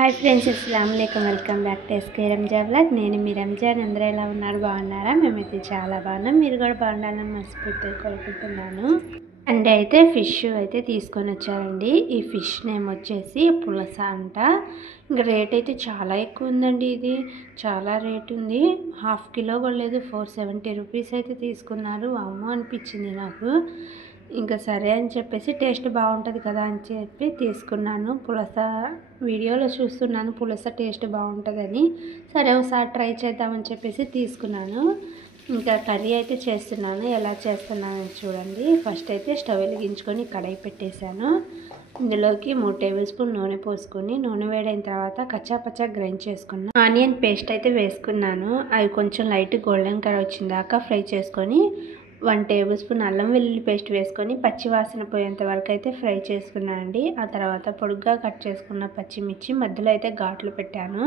Hi friends, అస్సలాముఅలైకుం. Welcome back to SK Ramzan vlog. నేను మీ రంజాన్. అందరూ ఎలా ఉన్నారు? బాగున్నారా? మేమైతే చాలా బాగున్నాం. మీరు కూడా బాగుండాలని మనస్ఫూర్తిగా కోరుకుంటున్నాను. అండ్ అయితే ఫిష్ అయితే తీసుకొని వచ్చారండి. ఈ ఫిష్ నేమ్ వచ్చేసి పులస అంట. ఇంకా రేట్ అయితే చాలా ఎక్కువ ఉందండి. ఇది చాలా రేట్ ఉంది. హాఫ్ కిలో కూడా లేదు, 470 రూపీస్ అయితే తీసుకున్నారు. అమ్మో అనిపించింది నాకు. ఇంకా సరే అని చెప్పేసి టేస్ట్ బాగుంటుంది కదా అని చెప్పి తీసుకున్నాను. పులస వీడియోలో చూస్తున్నాను, పులస టేస్ట్ బాగుంటుందని. సరే ఒకసారి ట్రై చేద్దామని చెప్పేసి తీసుకున్నాను. ఇంకా కర్రీ అయితే చేస్తున్నాను. ఎలా చేస్తున్నానని చూడండి. ఫస్ట్ అయితే స్టవ్ వెలిగించుకొని కడాయి పెట్టేశాను. ఇందులోకి 3 టేబుల్ స్పూన్ నూనె పోసుకొని, నూనె వేడైన తర్వాత కచ్చాపచ్చా గ్రైండ్ చేసుకున్నాను. ఆనియన్ పేస్ట్ అయితే వేసుకున్నాను. అవి కొంచెం లైట్ గోల్డెన్ కలర్ వచ్చిన దాకా ఫ్రై చేసుకొని 1 టేబుల్ స్పూన్ అల్లం వెల్లుల్లి పేస్ట్ వేసుకొని పచ్చివాసన పోయేంత వరకు అయితే ఫ్రై చేసుకున్నాను అండి. ఆ తర్వాత పొడుగ్గా కట్ చేసుకున్న పచ్చిమిర్చి మధ్యలో అయితే ఘాట్లు పెట్టాను.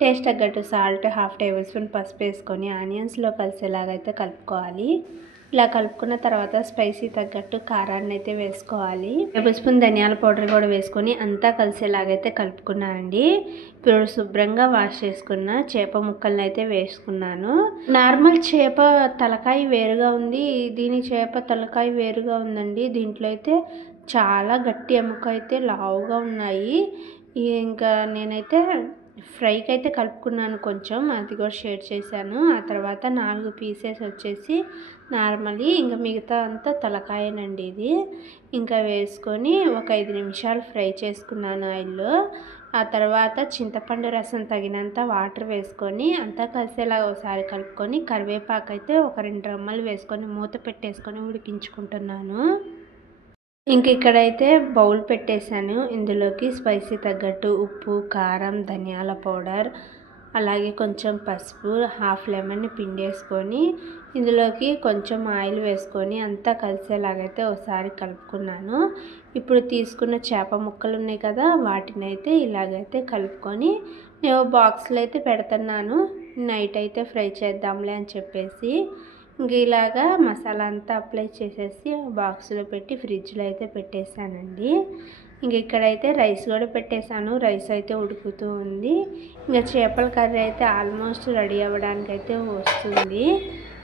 టేస్ట్ తగ్గట్టు సాల్ట్, 1/2 టేబుల్ స్పూన్ పసుపు వేసుకొని ఆనియన్స్లో కలిసేలాగైతే కలుపుకోవాలి. ఇలా కలుపుకున్న తర్వాత స్పైసీ తగ్గట్టు కారాన్ని అయితే వేసుకోవాలి. టేబుల్ స్పూన్ ధనియాల పౌడర్ కూడా వేసుకొని అంతా కలిసేలాగైతే కలుపుకున్నానండి. ఇప్పుడు శుభ్రంగా వాష్ చేసుకున్న చేప ముక్కలను అయితే వేసుకున్నాను. నార్మల్ చేప తలకాయ వేరుగా ఉంది, దీని చేప తలకాయ వేరుగా ఉందండి. దీంట్లో అయితే చాలా గట్టి ఎముక అయితే లావుగా ఉన్నాయి. ఇంకా నేనైతే ఫ్రైకి అయితే కలుపుకున్నాను కొంచెం, అది కూడా షేర్ చేశాను. ఆ తర్వాత 4 పీసెస్ వచ్చేసి నార్మల్లీ, ఇంకా మిగతా అంతా తలకాయనండి. ఇది ఇంకా వేసుకొని ఒక 5 నిమిషాలు ఫ్రై చేసుకున్నాను ఆయిల్లో. ఆ తర్వాత చింతపండు రసం తగినంత వాటర్ వేసుకొని అంతా కలిసేలా ఒకసారి కలుపుకొని కరివేపాకు అయితే ఒక 2 రెమ్మలు వేసుకొని మూత పెట్టేసుకొని ఉడికించుకుంటున్నాను. ఇంక ఇక్కడైతే బౌల్ పెట్టేశాను. ఇందులోకి స్పైసీ తగ్గట్టు ఉప్పు, కారం, ధనియాల పౌడర్, అలాగే కొంచెం పసుపు, 1/2 లెమన్ పిండేసుకొని ఇందులోకి కొంచెం ఆయిల్ వేసుకొని అంతా కలిసేలాగైతే ఒకసారి కలుపుకున్నాను. ఇప్పుడు తీసుకున్న చేప ముక్కలు ఉన్నాయి కదా, వాటిని అయితే ఇలాగైతే కలుపుకొని నేను బాక్స్లో అయితే పెడుతున్నాను. నైట్ అయితే ఫ్రై చేద్దాంలే అని చెప్పేసి ఇంక ఇలాగా మసాలా అంతా అప్లై చేసేసి బాక్స్లో పెట్టి ఫ్రిడ్జ్లో అయితే పెట్టేశానండి. ఇంక ఇక్కడైతే రైస్ కూడా పెట్టేశాను. రైస్ అయితే ఉడుకుతూ ఉంది. ఇంకా చేపల కర్రీ అయితే ఆల్మోస్ట్ రెడీ అవ్వడానికి అయితే వస్తుంది.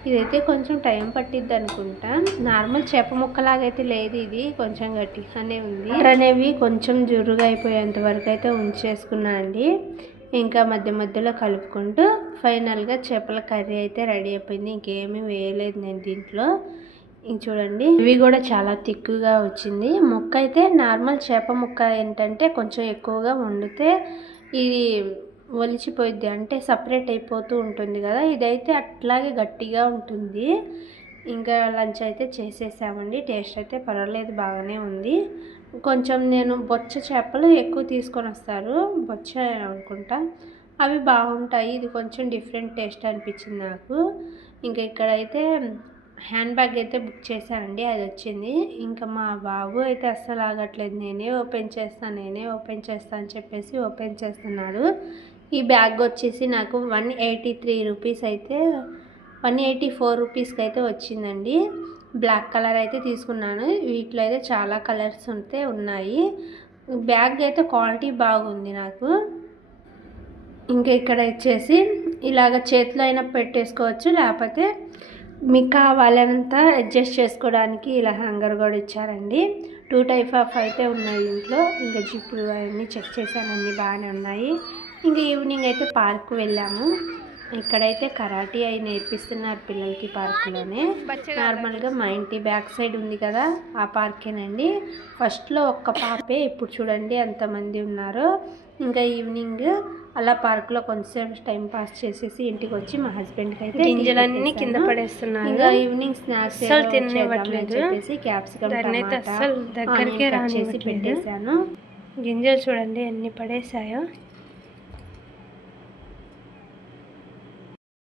ఇదైతే కొంచెం టైం పట్టిద్ది అనుకుంటా. నార్మల్ చేప ముక్కలాగైతే లేదు, ఇది కొంచెం గట్టిగానే ఉంది. అనేవి కొంచెం జుర్రుగా అయిపోయేంత వరకు అయితే ఉంచేసుకున్నా అండి. ఇంకా మధ్య మధ్యలో కలుపుకుంటూ ఫైనల్గా చేపల కర్రీ అయితే రెడీ అయిపోయింది. ఇంకేమీ వేయలేదు నేను దీంట్లో. ఇంక చూడండి, ఇవి కూడా చాలా తిక్కుగా వచ్చింది. ముక్క అయితే నార్మల్ చేప ముక్క ఏంటంటే కొంచెం ఎక్కువగా వండితే ఇది ఒలిచిపోయిద్ది, అంటే సపరేట్ అయిపోతూ ఉంటుంది కదా. ఇదైతే అట్లాగే గట్టిగా ఉంటుంది. ఇంకా లంచ్ అయితే చేసేసామండి. టేస్ట్ అయితే పర్వాలేదు, బాగానే ఉంది. కొంచెం నేను బొచ్చ చేపలు ఎక్కువ తీసుకొని వస్తారు, బొచ్చ అనుకుంటా, అవి బాగుంటాయి. ఇది కొంచెం డిఫరెంట్ టేస్ట్ అనిపించింది నాకు. ఇంకా ఇక్కడైతే హ్యాండ్ బ్యాగ్ అయితే బుక్ చేశానండి, అది వచ్చింది. ఇంకా మా బాబు అయితే అస్సలు ఆగట్లేదు, నేనే ఓపెన్ చేస్తాను అని చెప్పేసి ఓపెన్ చేస్తున్నాడు. ఈ బ్యాగ్ వచ్చేసి నాకు 183 రూపీస్ అయితే 184 రూపీస్కి అయితే వచ్చిందండి. బ్లాక్ కలర్ అయితే తీసుకున్నాను. వీటిలో అయితే చాలా కలర్స్ ఉంటే ఉన్నాయి. బ్యాగ్ అయితే క్వాలిటీ బాగుంది నాకు. ఇంకా ఇక్కడ వచ్చేసి ఇలాగ చేతిలో అయినా పెట్టేసుకోవచ్చు, లేకపోతే మీకు కావాలంతా అడ్జస్ట్ చేసుకోవడానికి ఇలా హ్యాంగర్ కూడా ఇచ్చారండి. 2 టైప్ ఆఫ్ అయితే ఉన్నాయి ఇంట్లో. ఇంకా జిప్పులు అవన్నీ చెక్ చేశాను, అన్నీ బాగానే ఉన్నాయి. ఇంకా ఈవినింగ్ అయితే పార్క్ వెళ్ళాము. ఇక్కడైతే కరాటీ అవి నేర్పిస్తున్నారు పిల్లలకి పార్కులోనే. నార్మల్గా మా ఇంటి బ్యాక్ సైడ్ ఉంది కదా, ఆ పార్కేనండి. ఫస్ట్లో ఒక్క పాపే, ఇప్పుడు చూడండి ఎంతమంది ఉన్నారో. ఇంకా ఈవినింగ్ అలా పార్క్లో కొంచెంసేపు టైం పాస్ చేసేసి ఇంటికి వచ్చి మా హస్బెండ్కి అయితే గింజలన్నీ కింద పడేస్తున్నాను. ఇంకా ఈవినింగ్ స్నాక్స్ చెప్పేసి క్యాప్సికమ్ దగ్గరికి చేసి పెట్టేశాను. గింజలు చూడండి ఎన్ని పడేసాయో.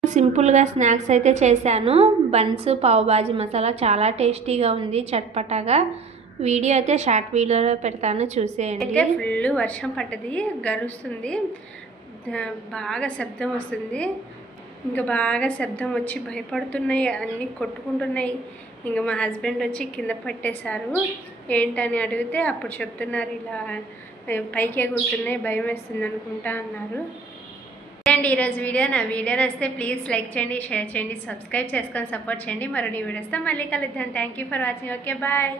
సింపుల్గా స్నాక్స్ అయితే చేశాను. బన్స్, పావు బాజీ మసాలా చాలా టేస్టీగా ఉంది, చట్పటాగా. వీడియో అయితే షార్ట్ వీడియోలో పెడతాను, చూసేయండి. అయితే ఫుల్ వర్షం పడ్డది, గరుస్తుంది, బాగా శబ్దం వస్తుంది. ఇంకా బాగా శబ్దం వచ్చి భయపడుతున్నాయి, అన్నీ కొట్టుకుంటున్నాయి. ఇంకా మా హస్బెండ్ వచ్చి కింద పట్టేశారు. ఏంటని అడిగితే అప్పుడు చెప్తున్నారు, ఇలా పైకి ఎగురుతున్నాయి, భయం వేస్తుంది అనుకుంటా అన్నారు. అండ్ ఈరోజు వీడియో, నా వీడియో నచ్చితే ప్లీజ్ లైక్ చేయండి, షేర్ చేయండి, సబ్స్క్రైబ్ చేసుకొని సపోర్ట్ చేయండి. మరో వీడియోస్తో మళ్ళీ కలుద్దాం. Thank you for watching. Okay bye.